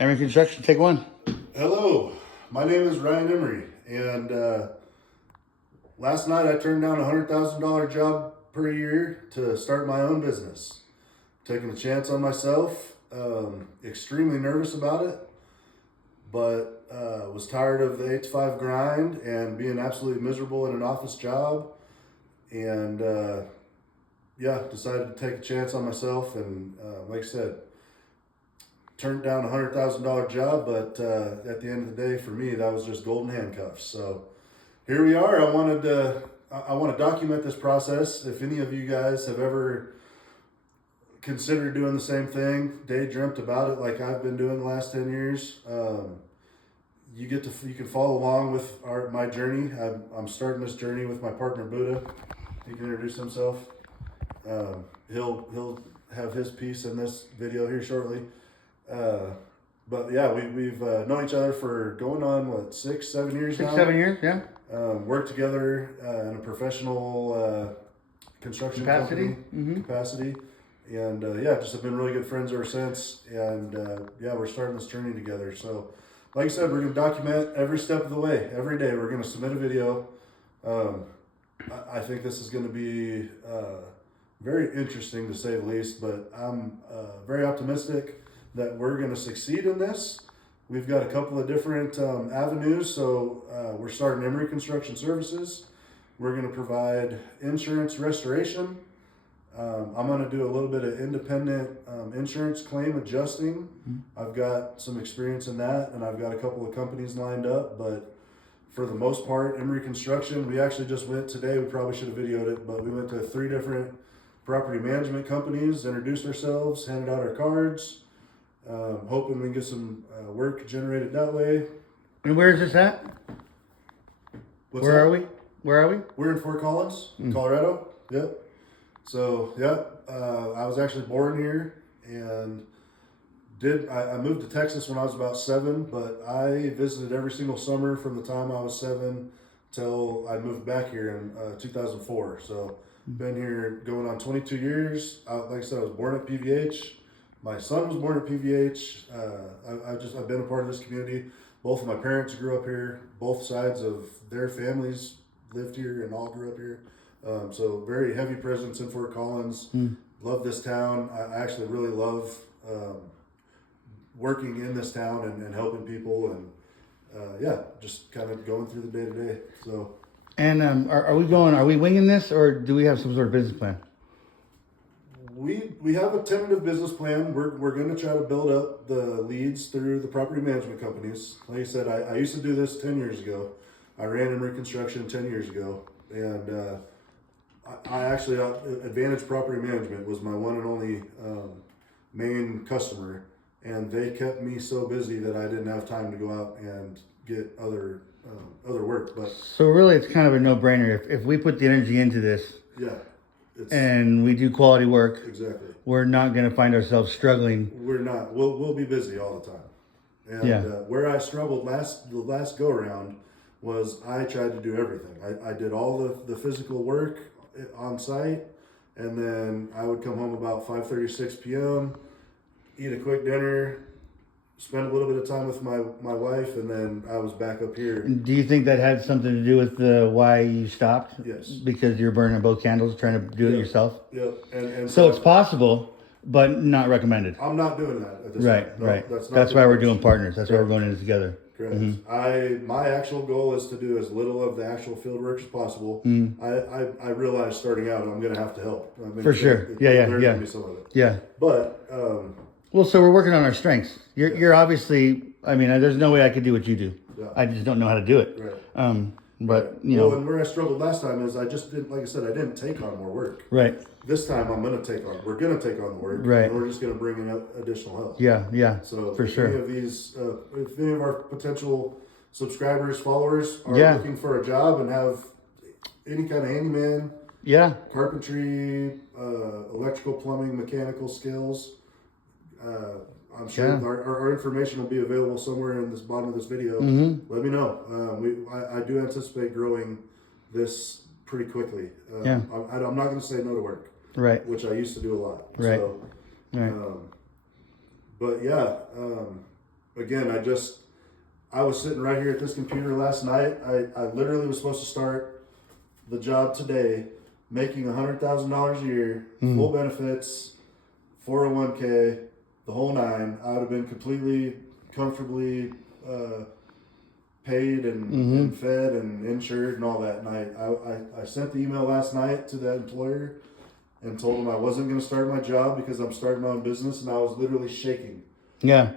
Emery Construction, take one. Hello, my name is Ryan Emery, and last night I turned down a $100,000 job per year to start my own business. Taking a chance on myself, extremely nervous about it, but was tired of the 8 to 5 grind and being absolutely miserable in an office job, and decided to take a chance on myself, and like I said, turned down a $100,000 job, but at the end of the day, for me, that was just golden handcuffs. So here we are. I want to document this process. If any of you guys have ever considered doing the same thing, daydreamt about it like I've been doing the last 10 years, you can follow along with my journey. I'm starting this journey with my partner Buddha. He can introduce himself. He'll have his piece in this video here shortly. But yeah, we've known each other for going on 6, 7 years now. 7 years, yeah. Worked together in a professional construction Capacity. company capacity, and just have been really good friends ever since. And we're starting this journey together. So, like I said, we're going to document every step of the way. Every day, we're going to submit a video. I think this is going to be very interesting to say the least. But I'm very optimistic that we're going to succeed in this. We've got a couple of different avenues. So we're starting Emery Construction Services. We're going to provide insurance restoration. I'm going to do a little bit of independent insurance claim adjusting. I've got some experience in that, and I've got a couple of companies lined up. But for the most part, Emery Construction, we actually just went today. We probably should have videoed it, but we went to 3 different property management companies, introduced ourselves, handed out our cards. Hoping we can get some work generated that way. And where is this at? Where are we? We're in Fort Collins, Colorado. Yep. So, I was actually born here, and I moved to Texas when I was about 7, but I visited every single summer from the time I was 7 till I moved back here in 2004. So, been here going on 22 years. Like I said, I was born at PVH. My son was born at PVH. I've been a part of this community. Both of my parents grew up here. Both sides of their families lived here and all grew up here. So very heavy presence in Fort Collins. Love this town. I actually really love working in this town and helping people, and just kind of going through the day to day. So. And are we winging this, or do we have some sort of business plan? We have a tentative business plan. We're going to try to build up the leads through the property management companies. Like I said, I used to do this 10 years ago. I ran Emery Construction 10 years ago, and I actually Advantage Property Management was my one and only main customer, and they kept me so busy that I didn't have time to go out and get other work. But so really, it's kind of a no-brainer. If we put the energy into this, and we do quality work, exactly, we're not going to find ourselves struggling. We're not. We'll be busy all the time. And where I struggled the last go around was I tried to do everything. I did all the physical work on site, and then I would come home about 5:30, 6 p.m., eat a quick dinner, spend a little bit of time with my wife, and then I was back up here. Do you think that had something to do with why you stopped? Yes. Because you're burning both candles, trying to do it yourself? Yep. And so it's possible, but not recommended. I'm not doing that at this point. No, right. That's why we're doing partners. That's why we're going in this together. Correct. My actual goal is to do as little of the actual field work as possible. I realized starting out I'm going to have to help. I mean, for sure. There's going to be some of it. Yeah. But well, so we're working on our strengths. You're obviously. I mean, there's no way I could do what you do. Yeah. I just don't know how to do it. Right. But you know. Well, and where I struggled last time is I just didn't. Like I said, I didn't take on more work. Right. This time we're going to take on the work. Right. And we're just going to bring in additional help. Yeah. So for sure. If any of our potential subscribers, followers are looking for a job and have any kind of handyman, carpentry, electrical, plumbing, mechanical skills, I'm sure our information will be available somewhere in this bottom of this video. Let me know. I do anticipate growing this pretty quickly. I'm not going to say no to work, which I used to do a lot. So, but again, I was sitting right here at this computer last night. I literally was supposed to start the job today, making $100,000 a year, full benefits, 401k, the whole nine. I would have been completely comfortably paid and fed and insured and all that. And I sent the email last night to that employer and told him I wasn't going to start my job because I'm starting my own business, and I was literally shaking. Yeah.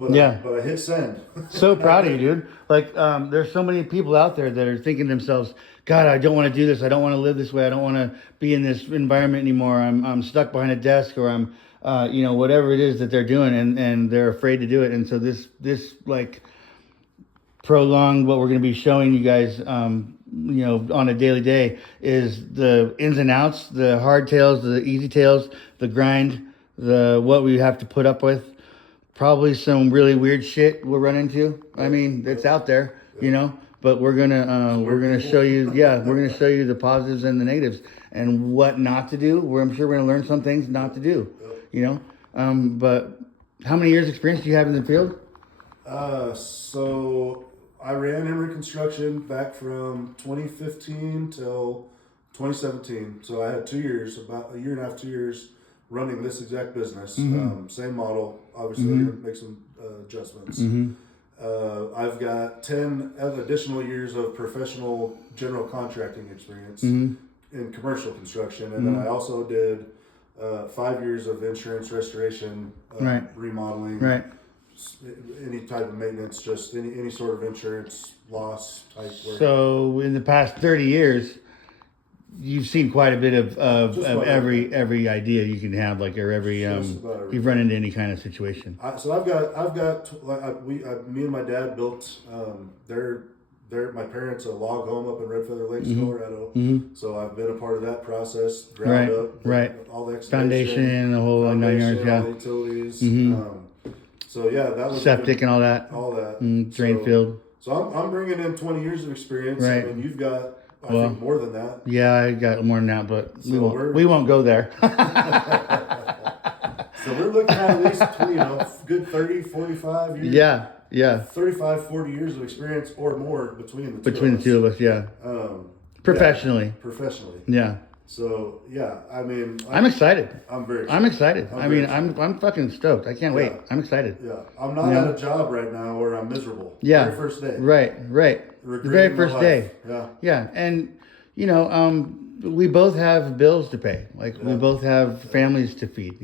But I hit send. So proud of you, dude. Like, there's so many people out there that are thinking to themselves, God, I don't want to do this. I don't want to live this way. I don't want to be in this environment anymore. I'm stuck behind a desk, or I'm, whatever it is that they're doing, and they're afraid to do it. And so this like prolonged, what we're going to be showing you guys, on a daily day is the ins and outs, the hard tails, the easy tails, the grind, the what we have to put up with. Probably some really weird shit we'll run into. I mean, it's out there, but we're gonna show you. Yeah, we're gonna show you the positives and the negatives and what not to do. I'm sure we're gonna learn some things not to do. But how many years experience do you have in the field? So I ran Emery Construction back from 2015 till 2017. So I had 2 years, about a year and a half, 2 years running this exact business. Same model. Obviously, make some adjustments. I've got 10 additional years of professional general contracting experience in commercial construction. And then I also did 5 years of insurance restoration, remodeling, any type of maintenance, just any sort of insurance loss type work. So in the past 30 years, you've seen quite a bit of every idea you can have, like, or every you've run into any kind of situation. So I've got me and my dad built my parents a log home up in Red Feather Lakes, Colorado. So I've been a part of that process, ground up, all the foundation, the whole 9 yards, all the utilities. So yeah, that was septic and all that, drain field. So I'm bringing in 20 years of experience. I mean, you've got. I think more than that. Yeah, I got more than that, but we won't go there. So we're looking at least, good 30, 45 years. Yeah. 35, 40 years of experience or more between the two of us, yeah. Professionally. Yeah. So yeah, I mean, I'm excited. I'm very excited. I'm excited. I'm fucking stoked. I can't wait. I'm excited. Yeah. I'm not at a job right now where I'm miserable. Yeah. Very first day. Right. The very first day. Yeah. And we both have bills to pay. Like, we both have families to feed,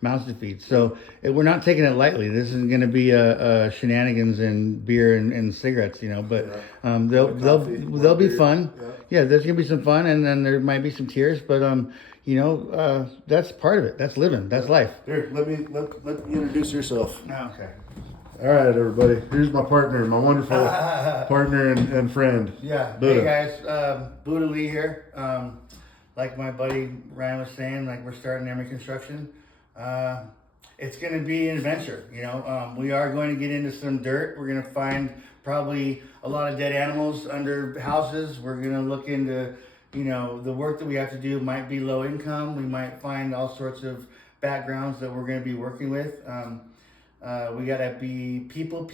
mouths to feed. So we're not taking it lightly. This isn't going to be a shenanigans and beer and cigarettes, but they'll be fun. Yeah, there's going to be some fun, and then there might be some tears, but that's part of it. That's living. That's life. Here, let you introduce yourself. Okay. All right, everybody. Here's my partner, my wonderful partner and friend. Yeah. Buddha. Hey guys, Buddha Lee here. Like my buddy Ryan was saying, like, we're starting Emery Construction. It's going to be an adventure. We are going to get into some dirt. We're going to find probably a lot of dead animals under houses. We're going to look into, the work that we have to do might be low income. We might find all sorts of backgrounds that we're going to be working with. We got to be people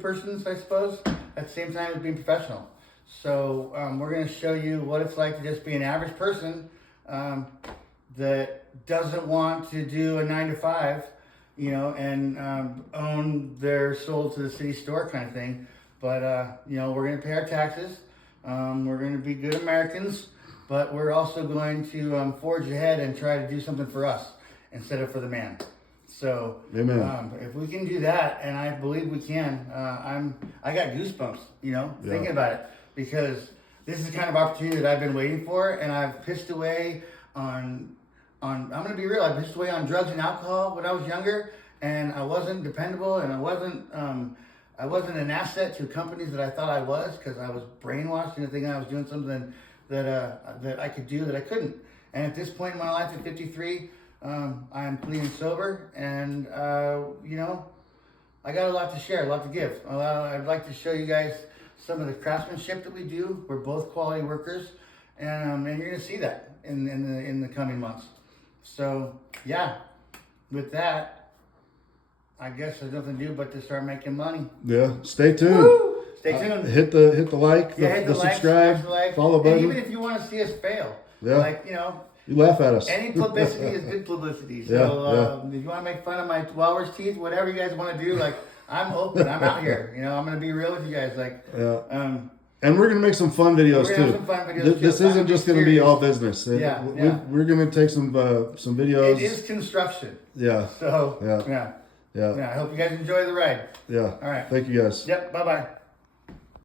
persons, I suppose, at the same time as being professional. So we're going to show you what it's like to just be an average person that doesn't want to do a 9 to 5, and own their soul to the city store kind of thing. But, we're going to pay our taxes. We're going to be good Americans, but we're also going to forge ahead and try to do something for us instead of for the man. So, if we can do that, and I believe we can, I got goosebumps, thinking about it, because this is the kind of opportunity that I've been waiting for, and I've pissed away on I'm going to be real, I pissed away on drugs and alcohol when I was younger, and I wasn't dependable, and I wasn't an asset to companies that I thought I was, because I was brainwashed into thinking I was doing something that I could do that I couldn't. And at this point in my life, at 53, I'm clean and sober, and I got a lot to share, a lot to give. I'd like to show you guys some of the craftsmanship that we do. We're both quality workers, and you're gonna see that in the coming months. So yeah, with that, I guess there's nothing to do but to start making money. Yeah. Stay tuned. Woo! Stay tuned. Hit the like, Hit the like, subscribe, smash the like. follow And button. even if you want to see us fail, Yeah. like, you know, You laugh at us. any publicity is good publicity. So Yeah, if you want to make fun of my walrus teeth, whatever you guys want to do, like, I'm open. I'm out here. You know, I'm gonna be real with you guys. Like, Yeah. And we're gonna make some fun videos we're gonna too. have some fun videos. This too. isn't just gonna be all business. Yeah, yeah. We're gonna take some videos. It is construction. Yeah. So Yeah. yeah. Yeah. Yeah. I hope you guys enjoy the ride. Yeah. All right. Thank you guys. Yep. Bye bye.